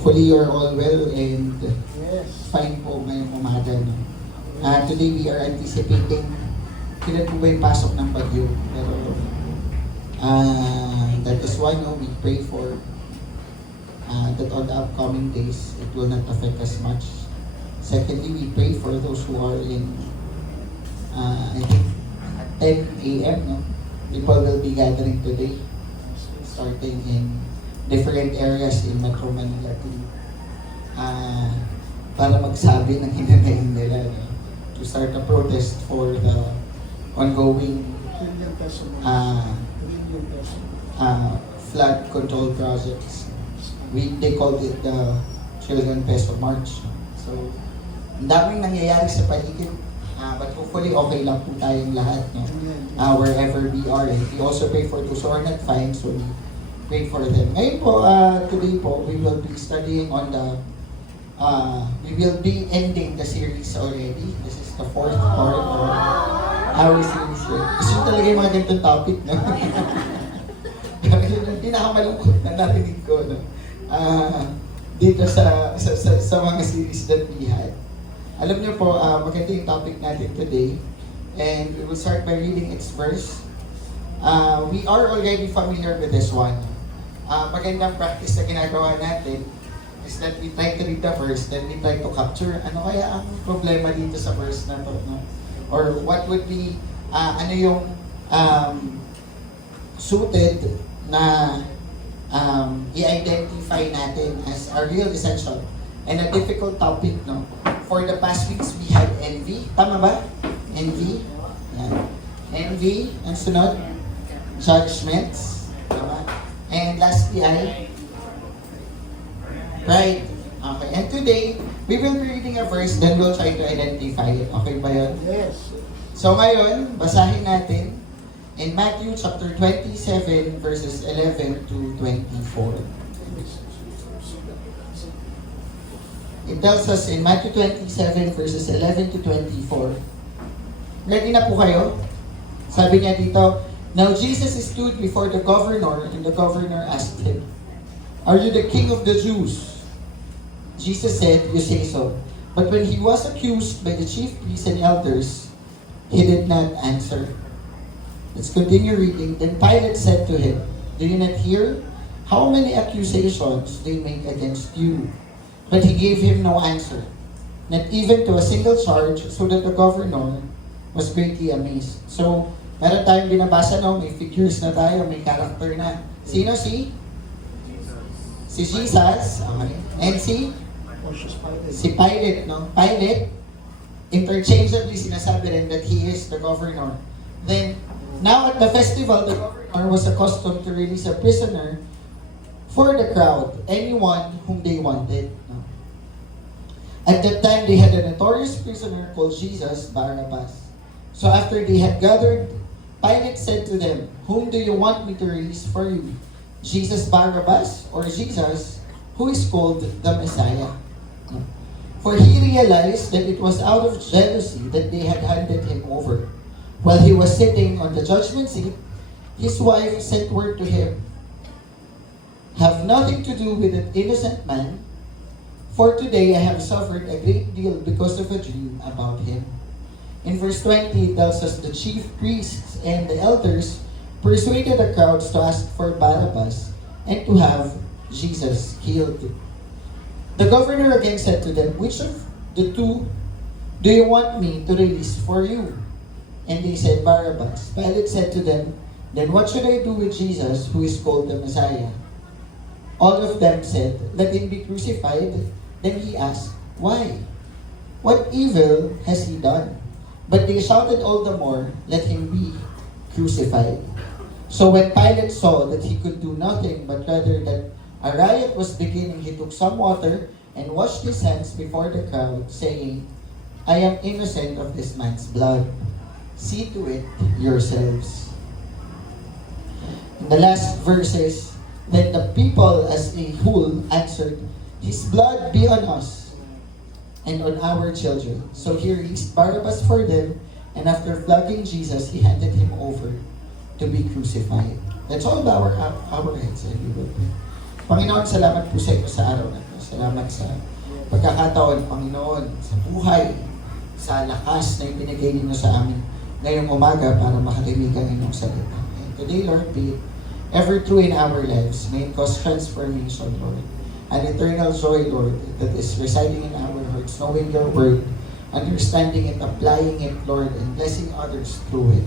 Hopefully you're all well and Yes. fine po ngayong umaga. No? Today we are anticipating kailan po ba yung pasok ng bagyo. Pero that is why we pray for that on the upcoming days it will not affect us much. Secondly, we pray for those who are in I think at 10 a.m. No? People will be gathering today, starting in different areas in Metro Manila para magsabi ng hinanayin nila, no? To start a protest for the ongoing Trillion peso. Trillion peso. flood control projects. They called it the Trillion Peso March. So, ang daming nangyayari sa paligid. But hopefully okay lang po tayong lahat, no? Wherever we are. And we also pray for those who are not fine, so we pray for them. Ngayon po, today po, we will be studying on the we will be ending the series already. This is the fourth part of our series. Gusto nyo talaga yung mga ganitong topic, no? Yun ang pinakamalungkot na narinig ko, no? Dito sa mga series that we had. Alam niyo po, maganda yung topic natin today. And we will start by reading its verse. We are already familiar with this one. Magandang practice na ginagawa natin is that we try to read the verse, then we try to capture ano kaya ang problema dito sa verse na to, no? Or what would be, ano yung suited na i-identify natin as a real essential and a difficult topic, no? For the past weeks, we had envy. Tama ba? Envy. Yan. Envy. Ang sunod? Judgments. Tama? And lastly ay pride. Okay. And today, we will be reading a verse, then we'll try to identify it. Okay ba yun? Yes. So ngayon, basahin natin in Matthew chapter 27, verses 11 to 24. It tells us in Matthew 27, verses 11 to 24. Ready na po kayo? Sabi niya dito, Now Jesus stood before the governor, and the governor asked him, Are you the king of the Jews? Jesus said, You say so. But when he was accused by the chief priests and elders, he did not answer. Let's continue reading. Then Pilate said to him, Do you not hear how many accusations they make against you? But he gave him no answer, not even to a single charge, so that the governor was greatly amazed. So, meron tayong binabasa, no? May figures na tayo, may character na. Sino si? Si Jesus. Okay. And si Pilate, no? Pilate, interchangeably sinasabi rin that he is the governor. Then, now at the festival, the governor was accustomed to release a prisoner for the crowd, anyone whom they wanted. No? At that time, they had a notorious prisoner called Jesus, Barabbas. So after they had gathered, Pilate said to them, Whom do you want me to release for you? Jesus Barabbas or Jesus, who is called the Messiah? No? For he realized that it was out of jealousy that they had handed him over. While he was sitting on the judgment seat, his wife sent word to him, Have nothing to do with that innocent man, for today I have suffered a great deal because of a dream about him. In verse 20, it tells us the chief priests and the elders persuaded the crowds to ask for Barabbas and to have Jesus killed. The governor again said to them, Which of the two do you want me to release for you? And they said, Barabbas. Pilate said to them, Then what should I do with Jesus, who is called the Messiah? All of them said, Let him be crucified. Then he asked, Why? What evil has he done? But they shouted all the more, Let him be crucified. So when Pilate saw that he could do nothing, but rather that a riot was beginning, he took some water and washed his hands before the crowd, saying, I am innocent of this man's blood. See to it yourselves. In the last verses, then the people as a whole answered, His blood be on us and on our children. So he released Barabbas for them, and after flogging Jesus, he handed him over to be crucified. Let's all bow our heads and we will pray. Panginoon, salamat po sa inyo sa araw na ito. Salamat sa pagkakataon, Panginoon, sa buhay, sa lakas na ibinigay ninyo sa amin ngayong umaga para makarinig ang inyong salita. And today, Lord, be it ever true in our lives. May it cause transformation, Lord. An eternal joy, Lord, that is residing in our hearts, knowing your word, understanding it, applying it, Lord, and blessing others through it.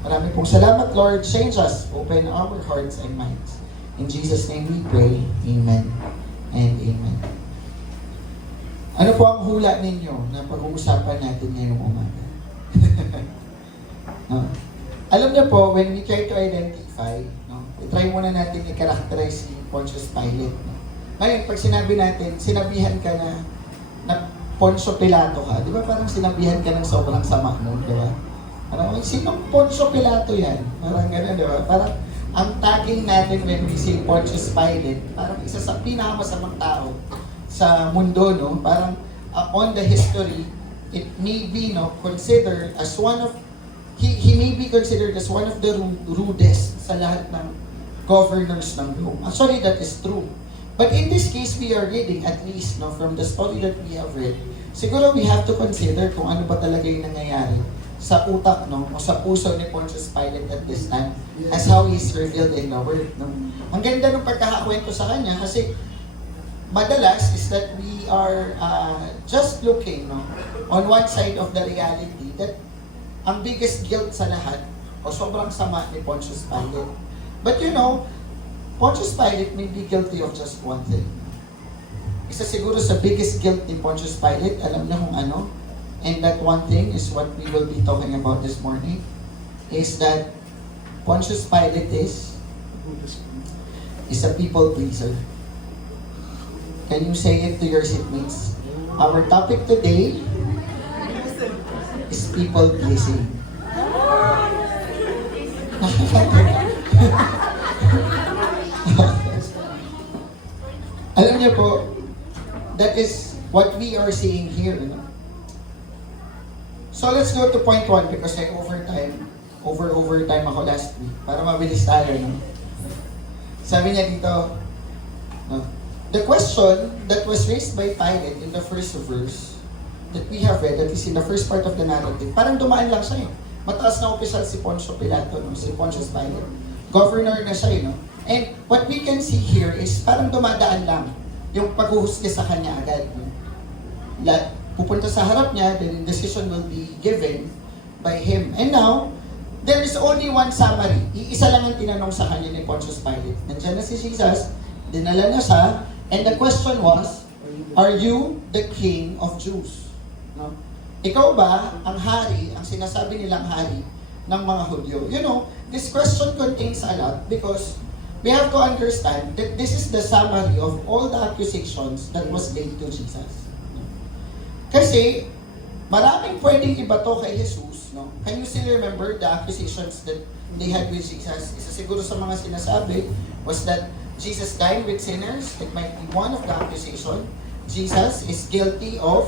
Maraming pong salamat, Lord. Change us. Open our hearts and minds. In Jesus' name we pray. Amen and amen. Ano po ang hula ninyo na pag-uusapan natin ngayong umaga? No? Alam niyo po, when we try to identify, no, try muna natin i-characterize si Pontius Pilate. No? Ngayon, pag sinabi natin, sinabihan ka na Poncio Pilato ka, di ba parang sinabihan ka ng sobrang sama mo, di ba? Parang, sinong Poncio Pilato yan? Parang gano'n, di ba? Parang, ang tagging natin when we say Pontius Pilate, parang isa sa pinakamasamang tao sa mundo, no? Parang on the history, it may be considered as one of he may be considered as one of the rudest sa lahat ng governors ng Rome. Actually, that is true. But in this case, we are reading at least from the story that we have read. Siguro we have to consider kung ano ba talaga yung nangyayari sa utak o sa puso ni Pontius Pilate at this time as how he is revealed in the word. No? Ang ganda ng pagkakakwento sa kanya kasi madalas is that we are just looking on one side of the reality that ang biggest guilt sa lahat o sobrang sama ni Pontius Pilate. But Pontius Pilate may be guilty of just one thing. Isa siguro sa biggest guilt ni Pontius Pilate, alam niyo kung ano? And that one thing is what we will be talking about this morning, is that Pontius Pilate is a people pleaser. Can you say it to your seatmates? Our topic today is people pleasing. Alam niyo po, that is what we are seeing here. So let's go to point 1 because I overtime ako last week para mabilis tayo. Sabi niya dito, the question that was raised by Pilate in the first verse that we have read, that is in the first part of the narrative, parang dumaan lang siya. Mataas na opisyal si Poncio Pilato, si Pontius Pilate. Governor na siya. And what we can see here is parang dumadaan lang yung paghuhusga sa kanya agad. Pupunta sa harap niya, then decision will be given by him. And now, there is only one summary. Iisa lang ang tinanong sa kanya ni Pontius Pilate. Nandiyan na si Jesus, dinala na siya, and the question was, are you the King of Jews? No? Ikaw ba ang hari, ang sinasabi nilang hari ng mga Hudyo? This question contains a lot because we have to understand that this is the summary of all the accusations that was laid to Jesus. Kasi, maraming pwedeng ibato kay Jesus. No? Can you still remember the accusations that they had with Jesus? Isa siguro sa mga sinasabi was that Jesus dined with sinners. It might be one of the accusation. Jesus is guilty of,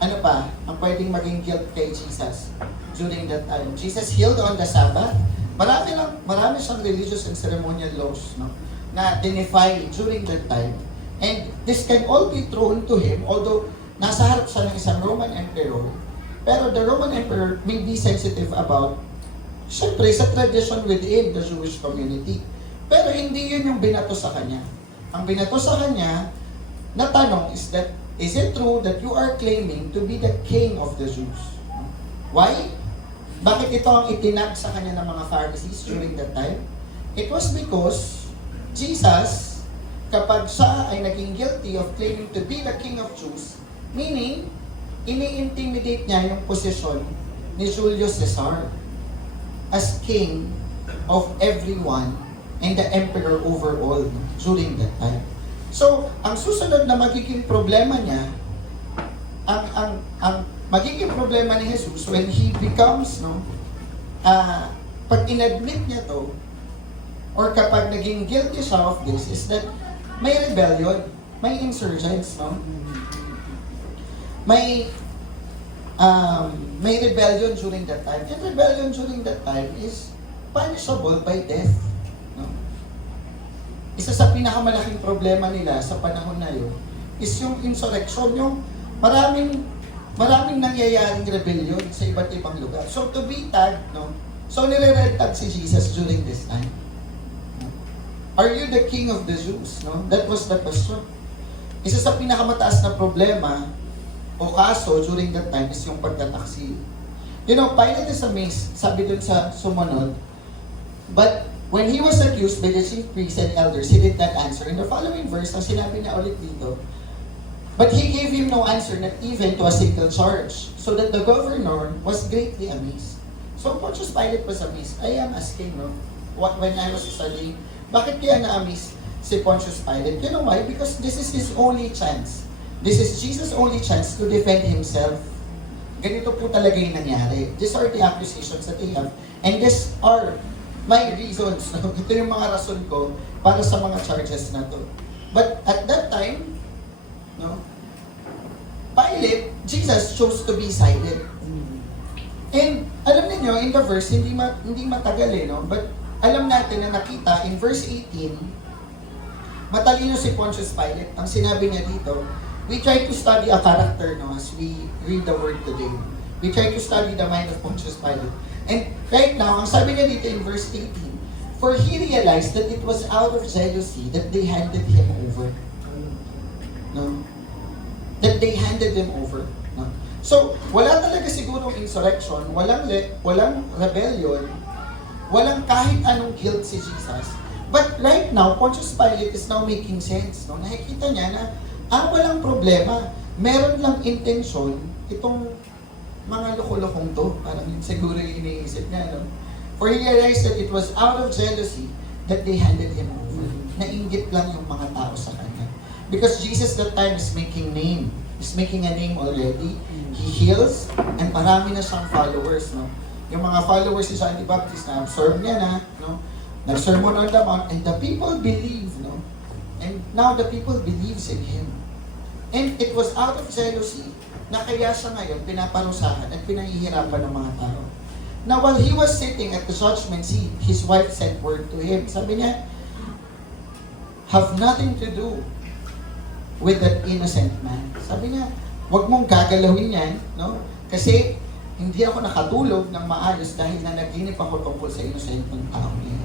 ang pwedeng maging guilt kay Jesus during that time. Jesus healed on the Sabbath. Marami siyang religious and ceremonial laws na dinify during that time. And this can all be thrown to him, although nasa harap siya ng isang Roman Emperor. Pero the Roman Emperor may be sensitive about, syempre, sa tradition within the Jewish community. Pero hindi yun yung binato sa kanya. Ang binato sa kanya, na tanong is that, is it true that you are claiming to be the king of the Jews? Why? Bakit ito ang itinag sa kanya ng mga Pharisees during that time? It was because Jesus, kapag siya ay naging guilty of claiming to be the king of Jews, meaning, ini-intimidate niya yung posisyon ni Julius Caesar as king of everyone and the emperor overall during that time. So, ang susunod na magiging problema niya, ang magiging problema ni Jesus when he becomes, pag inadmit niya to, or kapag naging guilty siya of this, is that may rebellion, may insurgents, may rebellion during that time. And rebellion during that time is punishable by death. isa sa pinakamalaking problema nila sa panahon na yun is yung insurrection, yung maraming nangyayaring rebellion sa iba't ibang lugar. So to be tagged, no? So nire-red tag si Jesus during this time. Are you the king of the Jews? No? That was the question. Isa sa pinakamataas na problema o kaso during that time is yung pagtataksil. You know, Pilate is amazed, sabi dun sa sumunod, but when he was accused by the chief priests and elders, he did not answer. In the following verse, ang sinabi niya ulit dito, but he gave him no answer, not even to a single charge, so that the governor was greatly amazed. So Pontius Pilate was amazed. I am asking, no, when I was studying, bakit kaya na-amazed si Pontius Pilate? You know why? Because this is his only chance. This is Jesus' only chance to defend himself. Ganito po talaga yung nangyari. These are the accusations that they have. And these are my reasons. No? Ito yung mga rason ko para sa mga charges na to. But at that time, no, Pilate, Jesus chose to be silent. And alam niyo in the verse, hindi matagal no? But alam natin na nakita in verse 18, matalino si Pontius Pilate. Ang sinabi niya dito, we try to study a character, no, as we read the word today. We try to study the mind of Pontius Pilate. And right now, ang sabi niya dito in verse 18, for he realized that it was out of jealousy that they handed him over. No? That they handed him over. No? So, wala talaga sigurong insurrection, walang rebellion, walang kahit anong guilt si Jesus. But right now, Pontius Pilate is now making sense. No? Nakikita niya na walang problema. Meron lang intensyon itong mga loko-lokong to. Parang siguro yung iniisip niya, no? For he realized that it was out of jealousy that they handed him over. Nainggit lang yung mga tao sa kanya. Because Jesus that time is making name. He's making a name already. He heals, and marami na siyang followers, no? Yung mga followers ni John the Baptist na absorb niya na, no? Nag-sermon on the mount, and the people believe, no? And now the people believes in him. And it was out of jealousy na kaya siya ngayon pinaparusahan at pinahihirapan ng mga tao. Now, while he was sitting at the judgment seat, his wife sent word to him. Sabi niya, have nothing to do with that innocent man. Sabi niya, wag mong gagalawin yan, no? Kasi hindi ako nakatulog ng maayos dahil na naginip ako tungkol sa innocentong tao niya.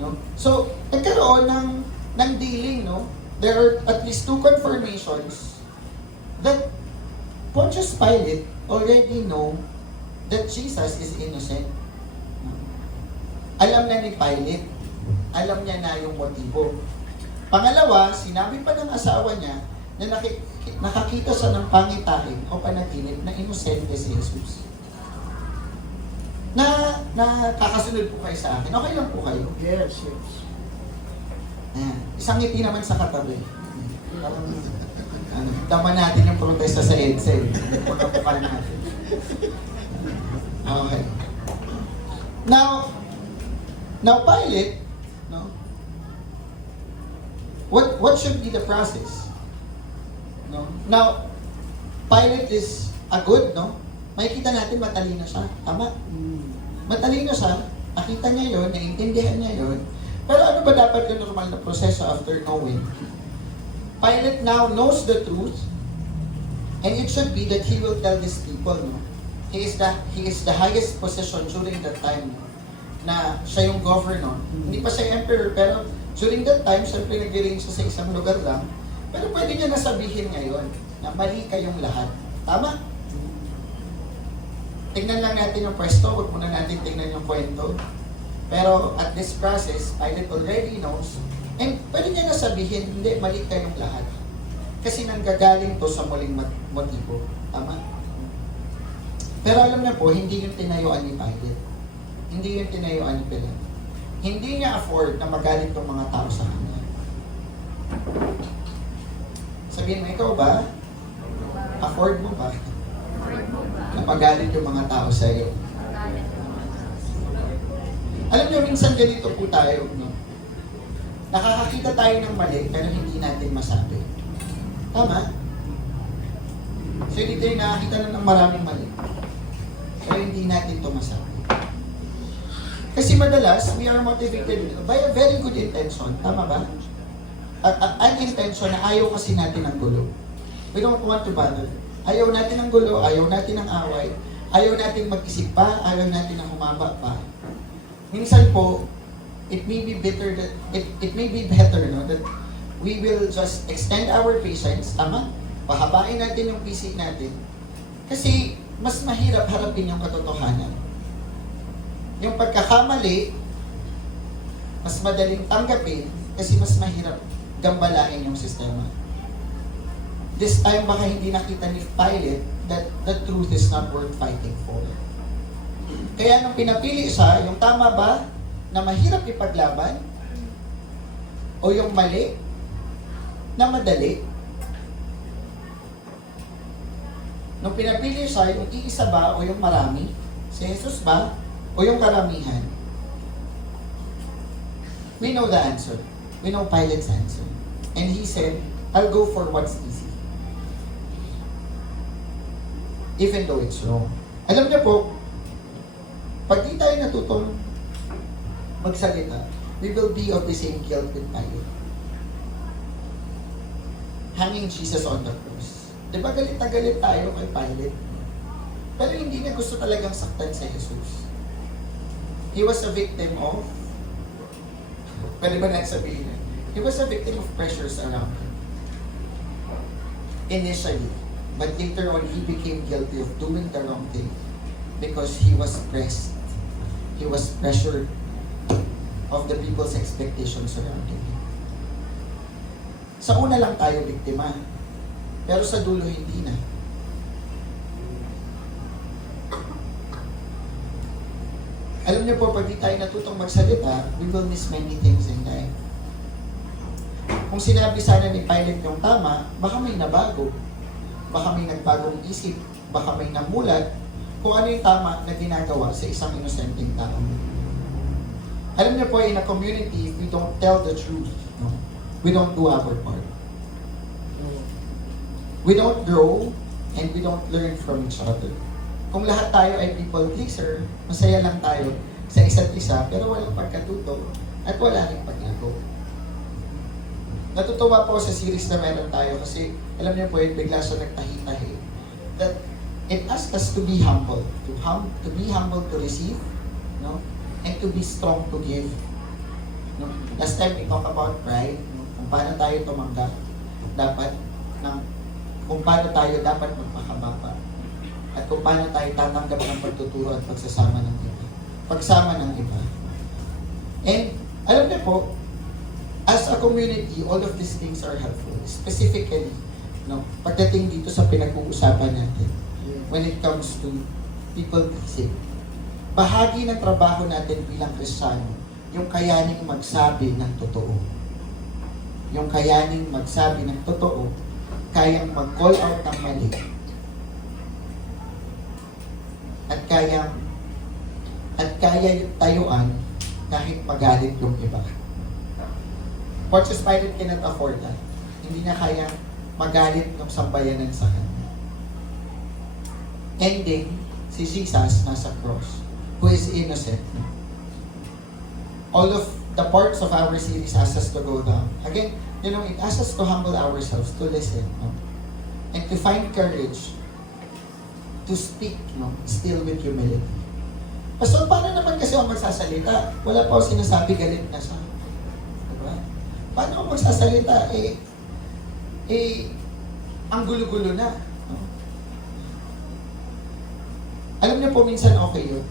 No? So, nagkaroon ng dealing, no? There are at least two confirmations that Pontius Pilate already know that Jesus is innocent. Alam na ni Pilate, alam niya na yung motibo. Pangalawa, sinabi pa ng asawa niya na nakakita siya ng pangitain o panaginip na inosente si Jesus. Kakasunod po kayo sa akin. Okay lang po kayo. Yes. Isang ngiti naman sa katabi. Tama natin yung protesta sa EDSA. Pagkapukan natin. Okay. Now Pilate, no? What should be the process? No? Now, Pilate is a good, no? Makikita natin matalino siya. Tama? Matalino siya. Nakita niya yun, naiintindihan niya yun. Pero ano ba dapat yung normal na proseso after knowing? Pilate now knows the truth, and it should be that he will tell these people, no? He is the highest position during that time, no? Na siya yung governor. Hindi pa siya emperor, pero during that time, siyempre nag-ring siya sa isang lugar lang. Pero pwede niya nasabihin ngayon na mali kayong lahat. Tama? Tingnan lang natin yung pwesto, huwag muna natin tingnan yung kwento. Pero at this process, Pilate already knows, and pwede niya nasabihin, hindi, mali kayong lahat. Kasi nanggagaling to sa muling motibo. Tama? Pero alam niya po, hindi yung tinayuan ni Pilate. Hindi yung tinayuan ni Pilato. Hindi niya afford na magalit tong mga tao sa kanya. Sabihin mo, ikaw ba? Afford mo ba? Na magalit yung mga tao sa iyo? Alam niyo, minsan ganito po tayo, no? Nakakakita tayo ng mali, pero hindi natin masabi. Tama? So, dito yung nakakita na ng maraming mali. Pero hindi natin ito masabi. Kasi madalas, we are motivated by a very good intention. Tama ba? An intention na ayaw kasi natin ng gulo. We don't want to bother. Ayaw natin ng gulo, ayaw natin ng away, ayaw natin mag-isip pa, ayaw natin ng humaba pa. Minsan po, it may be better that we will just extend our patience, tama? Pahabain natin yung PC natin. Kasi mas mahirap harapin yung katotohanan. Yung pagkakamali, mas madaling tanggapin kasi mas mahirap gambalain yung sistema. This time, baka hindi nakita ni Pilate that the truth is not worth fighting for. Kaya nung pinapili siya, yung tama ba na mahirap ipaglaban? O yung mali na madali? Nung pinapili siya, yung iisa ba o yung marami? Si Jesus ba o yung karamihan? We know the answer. We know Pilate's answer. And he said, I'll go for what's easy. Even though it's wrong. Alam niyo po, pag di tayo natutong magsalita, we will be of the same guilt with Pilate. Hanging Jesus on the cross. Di ba galit na galit tayo kay Pilate? Pero hindi niya gusto talagang saktan si Jesus. He was a victim of, pwede ba nagsabihin na? He was a victim of pressures around him. Initially. But later on, he became guilty of doing the wrong thing because he was pressed. He was pressured of the people's expectations around him. Sa una lang tayo biktima, pero sa dulo hindi na. Alam niyo po, pag di tayo natutong magsalita, we will miss many things in life. Kung sinabi sana ni Pilate yung tama, baka may nabago. Baka may nagbagong isip, baka may namulat, kung ano yung tama na ginagawa sa isang inosenteng tao. Alam niyo po, in a community, if we don't tell the truth, no, we don't do our part. We don't grow, and we don't learn from each other. Kung lahat tayo ay people pleaser, masaya lang tayo sa isa't isa, pero walang pagkatuto at wala rin paglago. Natutuwa po sa series na meron tayo kasi alam niyo po yun, bigla siya nagtahi-tahi. That it asks us to be humble. To be humble to receive, no? And to be strong to give. No? Last time we talk about pride, no? Kung paano tayo tumanggap, kung paano tayo dapat magpakababa. At kung paano tayo tatanggap ng pagtuturo at pagsasama ng iba. Pagsama ng iba. And alam niyo po, as a community, all of these things are helpful. Specifically, no, pagdating dito sa pinag-uusapan natin, when it comes to people pleasing. Bahagi ng trabaho natin bilang Kristiyano, yung kayaning magsabi ng totoo. Yung kayaning magsabi ng totoo, kayang mag-call out ng mali. At kaya tayuan kahit magalit yung iba. Pontius Pilate cannot afford that. Hindi na kaya magalit ng sambayanan sa kanya. Ending, si Jesus nasa cross, who is innocent. All of the parts of our series asks us to go down. Again, it asks us to humble ourselves, to listen, no? And to find courage to speak, still with humility. So, paano naman kasi ako magsasalita? Wala pa ako sinasabi, galit na siya. Diba? Paano ako magsasalita? Ang gulo-gulo na. No? Alam niyo po, minsan okay yun.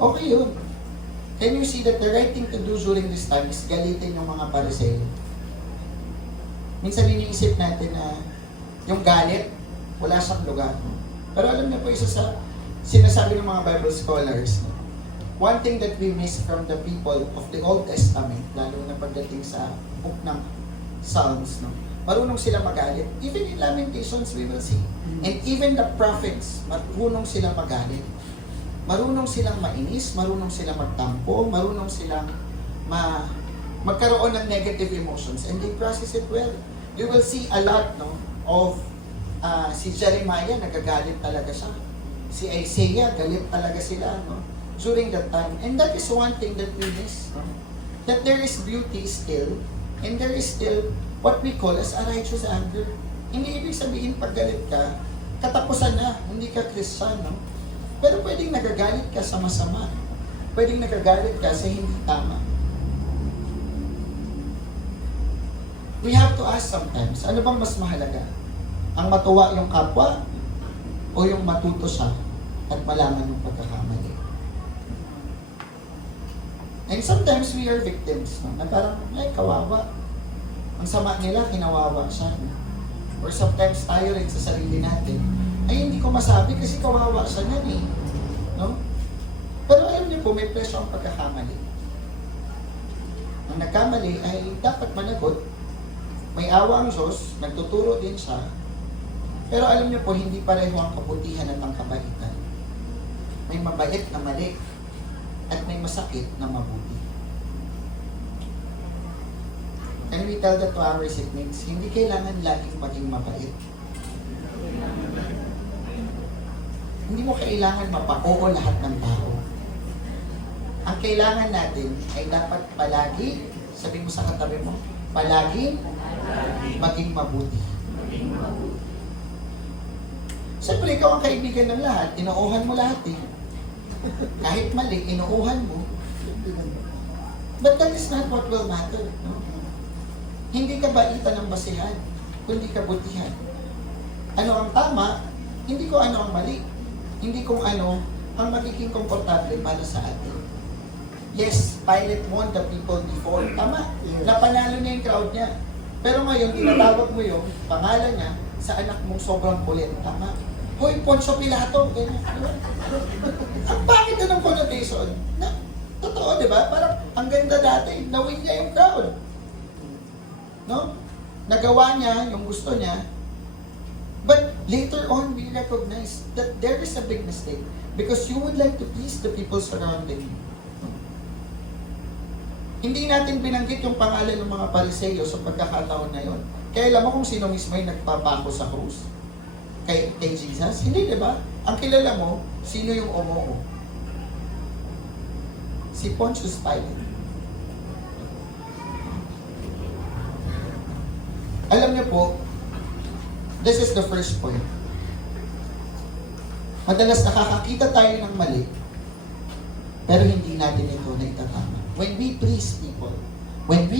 Okay yun. Can you see that the right thing to do during this time is galitin yung mga Pariseo? Minsan iniisip natin na yung galit, wala siyang lugar. Pero alam niyo po, isa sa sinasabi ng mga Bible scholars, one thing that we miss from the people of the Old Testament, lalo na pagdating sa book ng Psalms, marunong sila magalit. Even in Lamentations, we will see. And even the prophets, marunong silang magalit. Marunong silang mainis, marunong silang magtampo, marunong silang magkaroon ng negative emotions, and they process it well. You will see a lot of si Jeremiah, nagagalit talaga siya. Si Isaiah, galit talaga sila. during that time. And that is one thing that we miss. No? That there is beauty still, and there is still what we call as a righteous anger. Hindi ibig sabihin pag galit ka, katapusan na, hindi ka Christian, no? Pero pwedeng nagagalit ka sa masama. Pwedeng nagagalit ka sa hindi tama. We have to ask sometimes, ano bang mas mahalaga? Ang matuwa yung kapwa o yung matuto siya at malaman yung pagkakamali? And sometimes we are victims, no? Na parang, ay, kawawa. Ang sama nila, kinawawa siya. No? Or sometimes tayo rin sa sarili natin, ay hindi ko masabi kasi kawawa siya yan eh. No? Pero alam niyo po, may presyo ang pagkakamali. Ang nagkamali ay dapat managot. May awa ang Diyos, nagtuturo din siya. Pero alam niyo po, hindi pareho ang kabutihan at ang kabaitan. May mabait na mali at may masakit na mabuti. And we tell that to our siblings, hindi kailangan laging maging mabait. Hindi mo kailangan mapa-oo lahat ng tao. Ang kailangan natin ay dapat palagi, sabi mo sa katabi mo, palagi maging mabuti. Siyempre, ikaw ang kaibigan ng lahat, inuuhan mo lahat eh. Kahit mali, inuuhan mo. But that is not what will matter. No? Hindi kabaitan ang basihan, kundi kabutihan. Ano ang tama, hindi ko ano ang mali. Hindi kung ano ang magiging komportable para sa atin. Yes, Pilate won the people before. Tama, napanalo niya yung crowd niya. Pero ngayon, tinatawag mo yung pangalan niya sa anak mong sobrang kulit. Tama. Hoy, Poncio Pilato. Ganyan. Ang bakit na ng connotation? Na, totoo, di ba? Parang ang ganda dati, na-win niya yung crowd. No? Nagawa niya yung gusto niya. But later on, we recognize that there is a big mistake because you would like to please the people surrounding you. Hindi natin binanggit yung pangalan ng mga Pariseyo sa pagkakataon na yun. Kaya alam mo kung sino mismo yung nagpapako sa krus? Kay Jesus? Hindi, di ba? Ang kilala mo, sino yung umoo? Si Pontius Pilate. Alam niyo po, this is the first point. Madalas nakakakita tayo ng mali, pero hindi natin ito na itatama. When we please people, when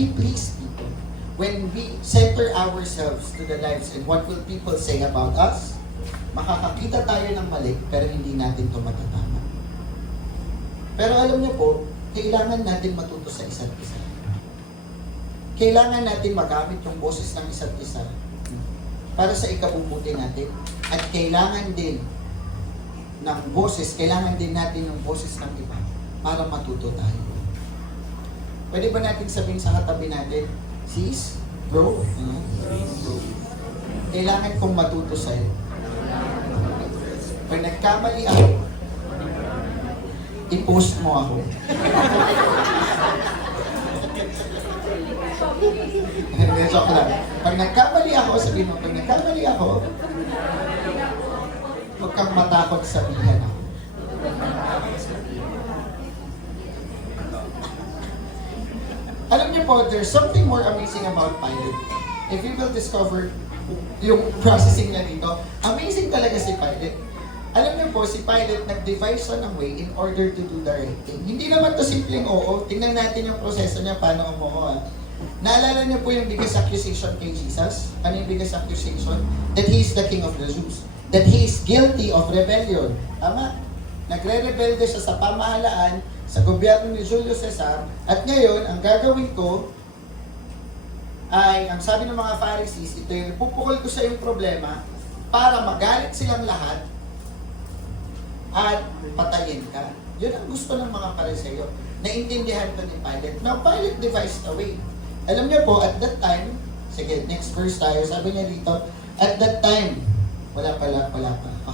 we center ourselves to the lives and what will people say about us, makakakita tayo ng mali, pero hindi natin ito matatama. Pero alam niyo po, kailangan natin matuto sa isa't isa. Kailangan natin magamit yung boses ng isa't isa para sa ikabubuti natin. At kailangan din ng boses, kailangan din natin yung boses ng iba para matuto tayo. Pwede ba natin sabihin sa katabi natin, sis, bro, kailangan kong matuto sa'yo. Pag nagkamali ako, i-post mo ako. Joke lang. Pag nagkamali ako, sabihin mo, pag nagkamali ako, huwag kang matakot sabihin ako. Alam niyo po, there's something more amazing about Pilate. If you will discover yung processing niya dito, amazing talaga si Pilate. Alam niyo po, si Pilate nag-devise siya ng way in order to do the right thing. Hindi naman to simpleng oo. Tingnan natin yung proseso niya, paano umuo. Naalala niyo po yung biggest accusation kay Jesus? Ano yung biggest accusation? That He is the King of the Jews. That He is guilty of rebellion. Tama? Nagre-rebelde siya sa pamahalaan, sa gobyerno ni Julius Caesar, at ngayon, ang gagawin ko ay, ang sabi ng mga Pharisees, ito yung ipupukol ko sa yung problema para magalit silang lahat at patayin ka. Yun ang gusto ng mga Pariseyo. Naintindihan ko ni Pilate. Now, Pilate devised a way. Alam niyo po, at that time, sige, next verse tayo, sabi niya dito, at that time, wala pa.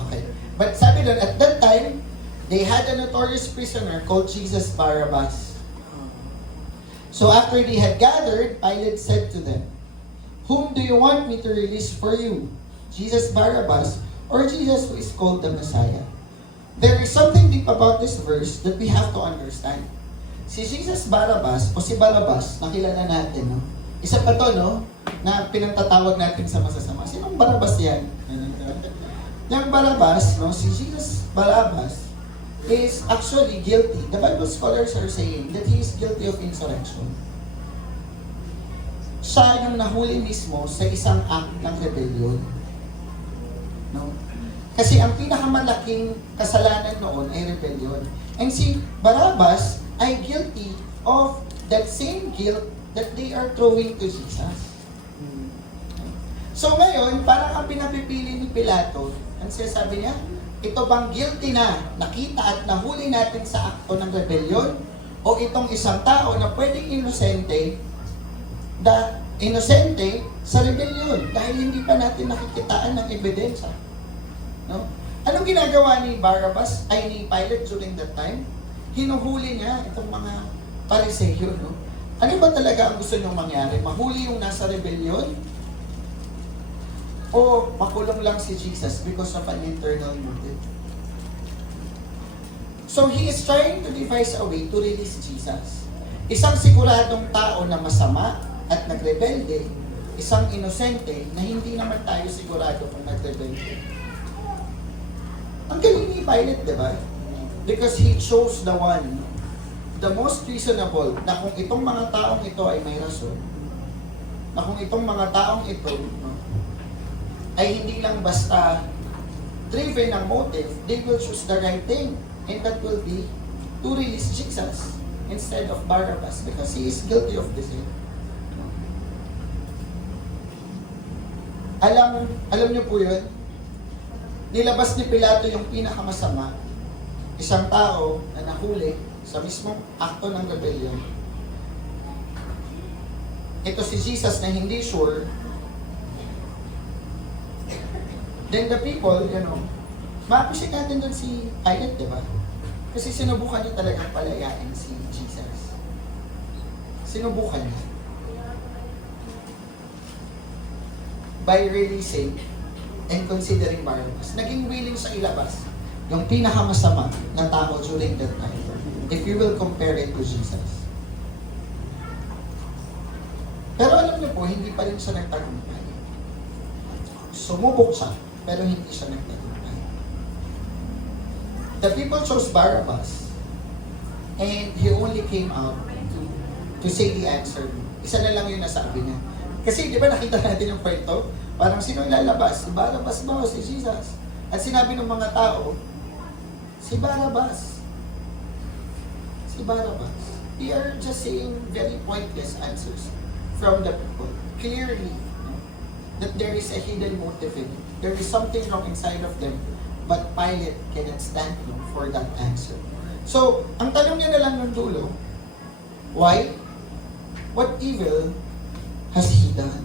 Okay. But sabi doon, at that time, they had a notorious prisoner called Jesus Barabbas. So after they had gathered, Pilate said to them, "Whom do you want me to release for you? Jesus Barabbas or Jesus who is called the Messiah?" there is something deep about this verse that we have to understand. Si Jesus Barabbas, o si Barabbas, nakilala natin, no? Isa pa to, no? Na pinagtatawag natin sa masasama. Sinong Barabbas yan? Yung Barabbas, no? Si Jesus Barabbas is actually guilty. The Bible scholars are saying that he is guilty of insurrection. Siya yung nahuli mismo sa isang act ng rebellion. No? Kasi ang pinakamalaking kasalanan noon ay rebellion. And si Barabbas ay guilty of that same guilt that they are throwing to Jesus. So ngayon, parang ang pinapipili ni Pilato, ang sinasabi niya, ito bang guilty na nakita at nahuli natin sa akto ng rebellion? O itong isang tao na pwedeng inosente sa rebellion dahil hindi pa natin nakikitaan ng ebidensya. No? Anong ginagawa ni Barabbas ay ni Pilate during that time? Hinuhuli niya itong mga Pariseyo, no? Ano ba talaga ang gusto niyong mangyari? Mahuli yung nasa rebellion? O makulong lang si Jesus because of an internal motive? So he is trying to devise a way to release Jesus. Isang siguradong tao na masama at nagrebelde, isang inosente na hindi naman tayo sigurado kung nagrebelde. Ang galing ni Pilate, di ba? Because he chose the one, the most reasonable, na kung itong mga taong ito ay may rason, na kung itong mga taong ito, no, ay hindi lang basta driven ng motive, they will choose the right thing. And that will be to release Jesus instead of Barabbas because he is guilty of the sin. Alam niyo po yun? Nilabas ni Pilato yung pinakamasama, isang tao na nahuli sa mismong akto ng rebellion. Ito si Jesus na hindi sure. Then the people, ma-appreciate natin doon si Pilate, di ba? Kasi sinubukan niya talagang palayain si Jesus. Sinubukan niya. By releasing and considering Barabbas. Naging willing siya ilabas yung pinakamasama na tao during that time. If you will compare it to Jesus. Pero alam niyo po, hindi pa rin siya nagtagumpay. Sumubok siya, pero hindi siya nagtagumpay. The people chose Barabbas and he only came out to say the answer. Isa na lang yung nasabi niya. Kasi di ba nakita natin yung kwento? Parang sino ilalabas? Si Barabbas ba o si Jesus? At sinabi ng mga tao, si Barabbas. Si Barabbas. They are just saying very pointless answers from the people. Clearly, that there is a hidden motive in it. There is something wrong inside of them. But Pilate cannot stand for that answer. So, ang tanong niya na lang ng dulo, why? What evil has he done?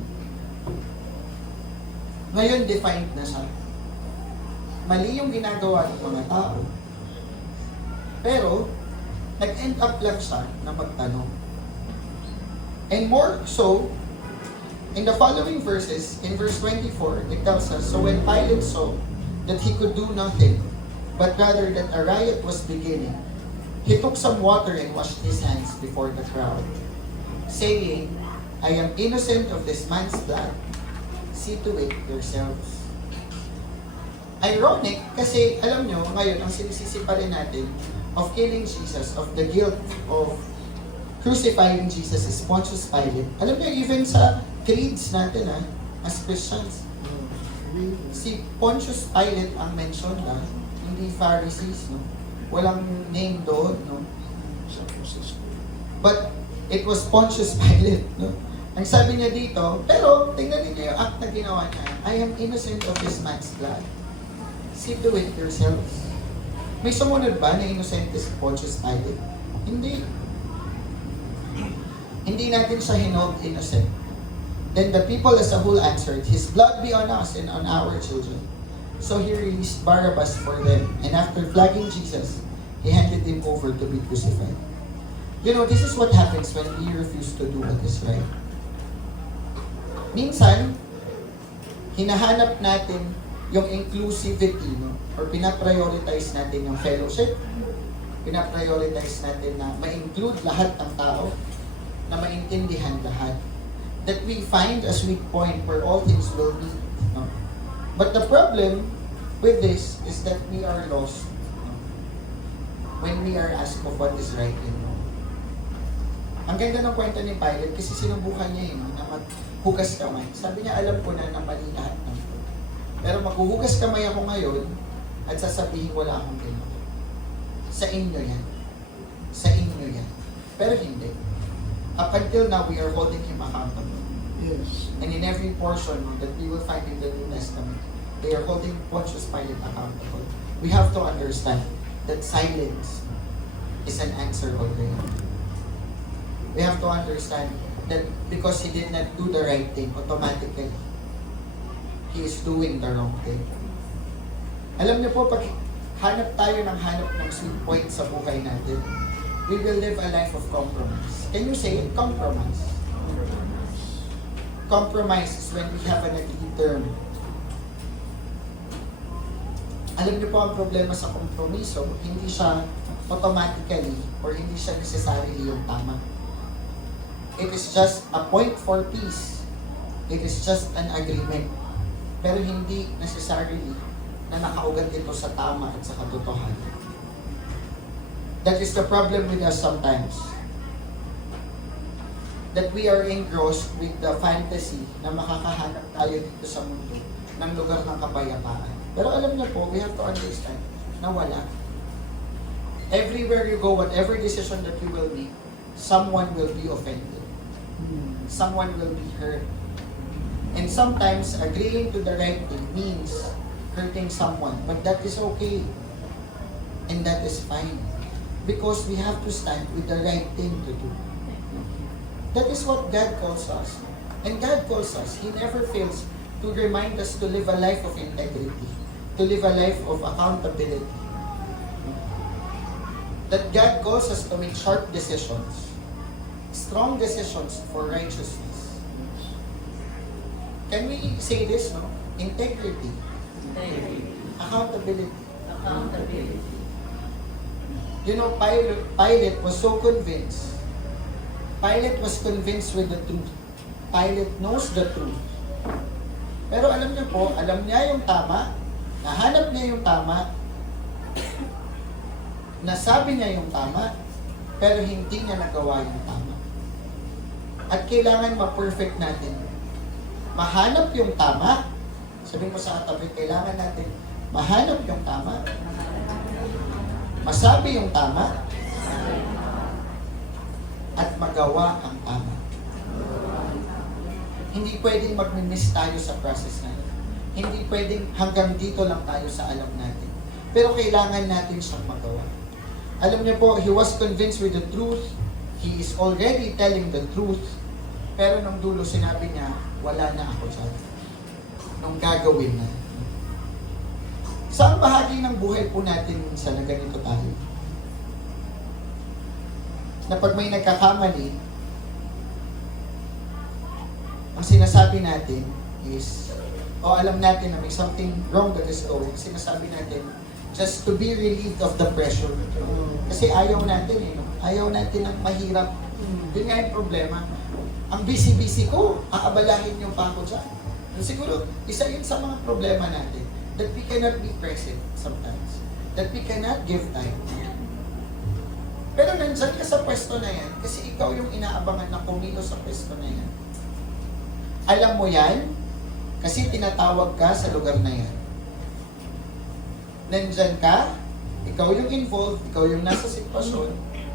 Ngayon, defined na siya. Mali yung ginagawa ng mga tao. Pero, nag-end up lang siya na magtanong. And more so, in the following verses, in verse 24, it tells us, so when Pilate saw that he could do nothing, but rather that a riot was beginning, he took some water and washed his hands before the crowd, saying, I am innocent of this man's blood. See to it yourselves. Ironic, kasi alam nyo, ngayon, ang sinisisi pa rin natin of killing Jesus, of the guilt of crucifying Jesus is Pontius Pilate. Alam nyo, even sa creeds natin, as Christians, si Pontius Pilate ang mention na, hindi Pharisees, no? Walang name doon, no? But it was Pontius Pilate, no? Ang sabi niya dito, pero tingnan niyo yung act na ginawa niya. I am innocent of this man's blood. See to it yourselves. May sumunod ba na innocent si Pontius Pilate? Hindi. Hindi natin siya hinold innocent. Then the people as a whole answered, his blood be on us and on our children. So he released Barabbas for them. And after flogging Jesus, he handed him over to be crucified. You know, this is what happens when we refuse to do what is right. Minsan, hinahanap natin yung inclusivity, no? Or pinaprioritize natin yung fellowship, pinaprioritize natin na ma-include lahat ng tao, na maintindihan lahat. That we find a sweet point where all things will meet. No? But the problem with this is that we are lost, no? When we are asked of what is right and wrong. Ang ganda ng kwento ni Pilate kasi sinubukan niya yun, na maghugas kamay. Sabi niya, alam ko na mali lahat ng ito. Pero maghuhugas kamay ako ngayon at sasabihin wala akong ginawa. Sa inyo yan. Sa inyo yan. Pero hindi. Up until now, we are holding him accountable. Yes. And in every portion that we will find in the New Testament, they are holding Pontius Pilate accountable. We have to understand that silence is an answer already. We have to understand that because he did not do the right thing, automatically, he is doing the wrong thing. Alam niyo po, pag hanap tayo ng sweet point sa buhay natin, we will live a life of compromise. Can you say it? Compromise. Compromise is when we have an agreed term. Alam niyo po ang problema sa kompromiso, hindi siya automatically or hindi siya necessarily yung tama. It is just a point for peace. It is just an agreement. Pero hindi necessarily na nakaugat ito sa tama at sa katotohanan. That is the problem with us sometimes. That we are engrossed with the fantasy na makakahanap tayo dito sa mundo ng lugar ng kapayapaan. Pero alam niyo po, we have to understand na wala. Everywhere you go, whatever decision that you will make, someone will be offended. Someone will be hurt. And sometimes, agreeing to the right thing means hurting someone. But that is okay. And that is fine. Because we have to stand with the right thing to do. That is what God calls us. And God calls us. He never fails to remind us to live a life of integrity. To live a life of accountability. That God calls us to make sharp decisions. Strong decisions for righteousness. Can we say this, no? Integrity. Accountability. You know, Pilate was so convinced. Pilate was convinced with the truth. Pilate knows the truth. Pero alam niyo po, alam niya yung tama, nahanap niya yung tama, nasabi niya yung tama, pero hindi niya nagawa yung tama. At kailangan ma-perfect natin. Mahanap yung tama. Sabihin mo sa katabi, kailangan natin mahanap yung tama, masabi yung tama, at magawa ang tama. Hindi pwedeng mag-miss tayo sa process na yun. Hindi pwedeng hanggang dito lang tayo sa alam natin. Pero kailangan natin siyang magawa. Alam niyo po, he was convinced with the truth. He is already telling the truth. Pero nung dulo sinabi niya, wala na ako dyan. Nung gagawin na. Saan bahagi ng buhay po natin minsan na ganito tayo? Na pag may nagkakamali, ang sinasabi natin is, alam natin na may something wrong that is going, sinasabi natin, just to be relieved of the pressure. Kasi ayaw natin no? Ayaw natin ng mahirap. Yun nga yung problema. Ang busy-busy ko, aabalahin yung pa ako dyan. Siguro, isa yun sa mga problema natin, that we cannot be present sometimes. That we cannot give time. Pero nandyan ka sa pwesto na yan, kasi ikaw yung inaabangan na kumilos sa pwesto na yan. Alam mo yan, kasi tinatawag ka sa lugar na yan. Nandyan ka, ikaw yung involved, ikaw yung nasa sitwasyon.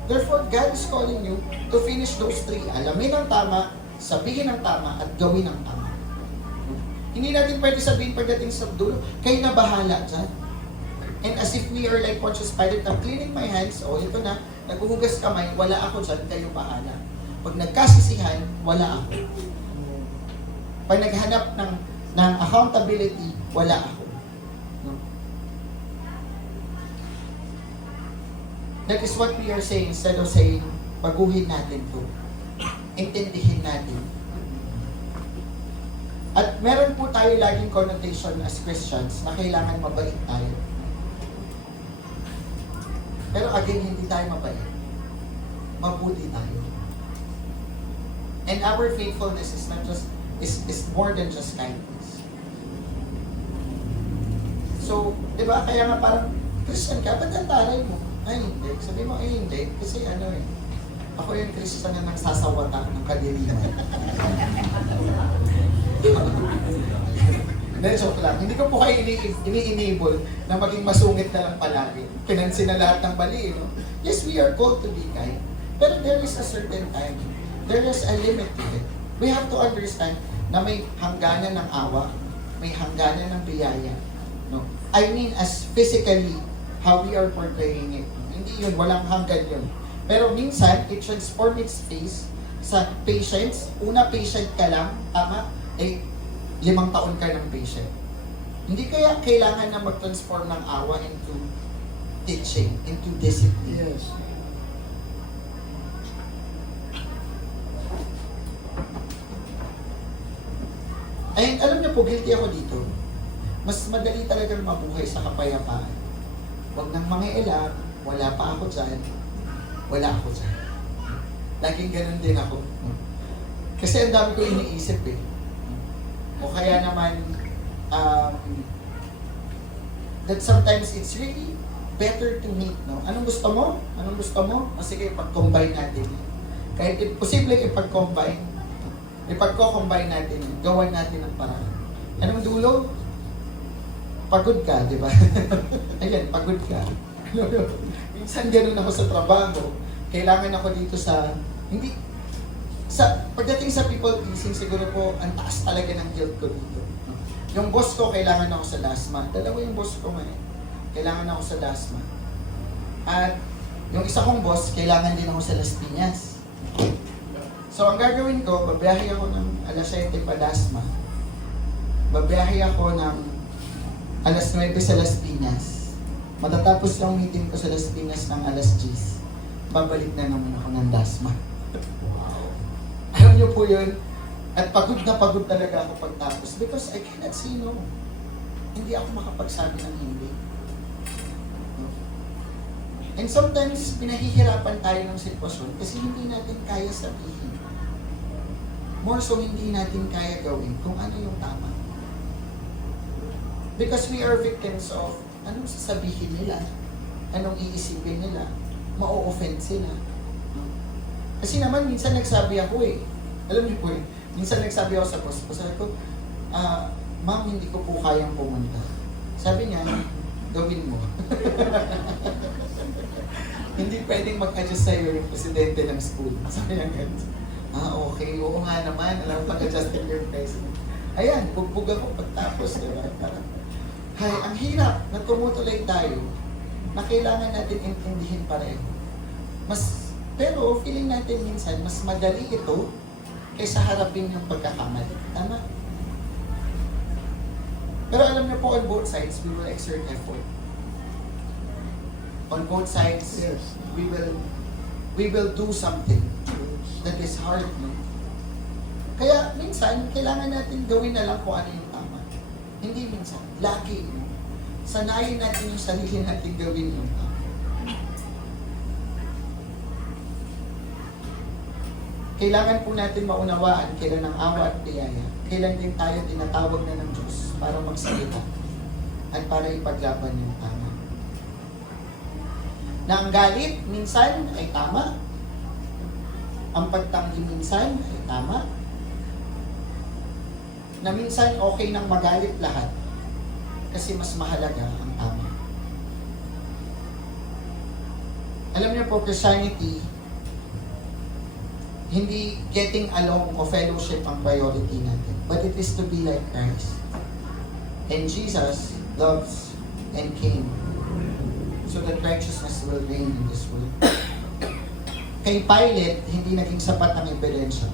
Therefore, God is calling you to finish those three. Alamin ang tama, sabihin ang tama, at gawin ang tama. Hindi natin pwede sabihin pagdating sa dulo, kayo na bahala dyan. And as if we are like Pontius Pilate, I'm cleaning my hands, ito na, naghuhugas kamay, wala ako dyan, kayo bahala. Pag nagkasisihan, wala ako. Pag naghanap ng accountability, wala ako. No? That is what we are saying instead of saying, baguhin natin to. Intindihin natin. At meron po tayo laging connotation as Christians na kailangan mabait tayo. Pero again, hindi tayo mabait. Mabuti tayo. And our faithfulness is not just, is more than just kindness. So, di ba, kaya nga parang, Christian ka, ba't ang taray mo? Ay, hindi. Sabi mo, ay, hindi. Kasi ano eh, ako yung Christian na nagsasawata ng kadiliman. Hindi, joke lang. Hindi ko po kayo ini-enable na maging masungit na lang palagi. Pinansin na lahat ng mali, no? Yes, we are called to be kind. Pero there is a certain time. There is a limit to it. We have to understand na may hangganan ng awa, may hangganan ng biyaya. No? I mean, as physically, how we are portraying it. Hindi yun, walang hanggan yun. Pero minsan, it transforms its face sa patience. Una, patient ka lang, tama? 5 taon ka ng patient. Hindi kaya kailangan na mag-transform ng awa into teaching, into discipline. Yes. Ay, alam niyo po, guilty ako dito. Mas madali talagang mabuhay sa kapayapaan. Huwag nang mangialam, wala pa ako dyan, wala ako dyan. Laging ganun din ako. Kasi ang dami ko iniisip eh. O kaya naman, that sometimes it's really better to meet, no? Anong gusto mo? Anong gusto mo? O sige, pag-combine natin. Kahit posible ipag-combine, ipag-combine natin, gawan natin ang paraan. Anong dulo? Pagod ka, di ba? Ayan, pagod ka. Minsan ganun ako sa trabaho. Kailangan ako dito sa, hindi, pagdating sa people pleasing, siguro po, ang taas talaga ng guilt ko dito. Yung boss ko, kailangan ako sa Dasma. Dalawa yung boss ko ngayon. Kailangan ako sa Dasma. At yung isa kong boss, kailangan din ako sa Las Piñas. So, ang gagawin ko, babiyahe ako ng alas 7 pa Dasma. Babiyahe ako ng alas 9 sa Las Piñas. Matatapos lang meeting ko sa Las Piñas ng alas 10. Babalik na naman ako ng Dasma. Alam niyo po yun? At pagod na pagod talaga ako pagtapos because I cannot say no. Hindi ako makapagsabi ng hindi. And sometimes, pinahihirapan tayo ng sitwasyon kasi hindi natin kaya sabihin. More so, hindi natin kaya gawin kung ano yung tama. Because we are victims of anong sasabihin nila, anong iisipin nila, ma-offend sila. Kasi naman, minsan nagsabi ako eh, alam niyo po eh, minsan nagsabi ako sa boss ko, sabi ko, ma'am, hindi ko po kayang pumunta. Sabi niya, gawin mo. Hindi pwedeng mag-adjust sa'yo yung presidente ng school. Sabi niya ganun. Okay, oo nga naman, alam mo, pag-adjustin yung president. Ayan, bugbog ako pagtapos, diba? Parang, hay, ang hirap na tumutuloy tayo na kailangan natin intindihin pareho. Pero feeling natin minsan, mas madali ito kaysa harapin yung pagkakamali. Tama? Pero alam niyo po, on both sides, we will exert effort. On both sides, Yes. we will do something that is hard, no? Kaya minsan, kailangan natin gawin na lang kung ano yung tama. Hindi minsan, lagi. No? Sanayin natin yung sarili natin gawin yung tama. Kailangan po natin maunawaan kailan ang awa at biyaya. Kailan din tayo tinatawag na ng Diyos para magsalita at para ipaglaban yung tama. Na ang galit minsan ay tama. Ang pagtanggi minsan ay tama. Na minsan okay nang magalit lahat kasi mas mahalaga ang tama. Alam niyo po, Christianity, hindi getting along o fellowship ang priority natin, but it is to be like Christ. And Jesus loves and came so that righteousness will reign in this world. Kay Pilate, hindi naging sapat ang ebidensya.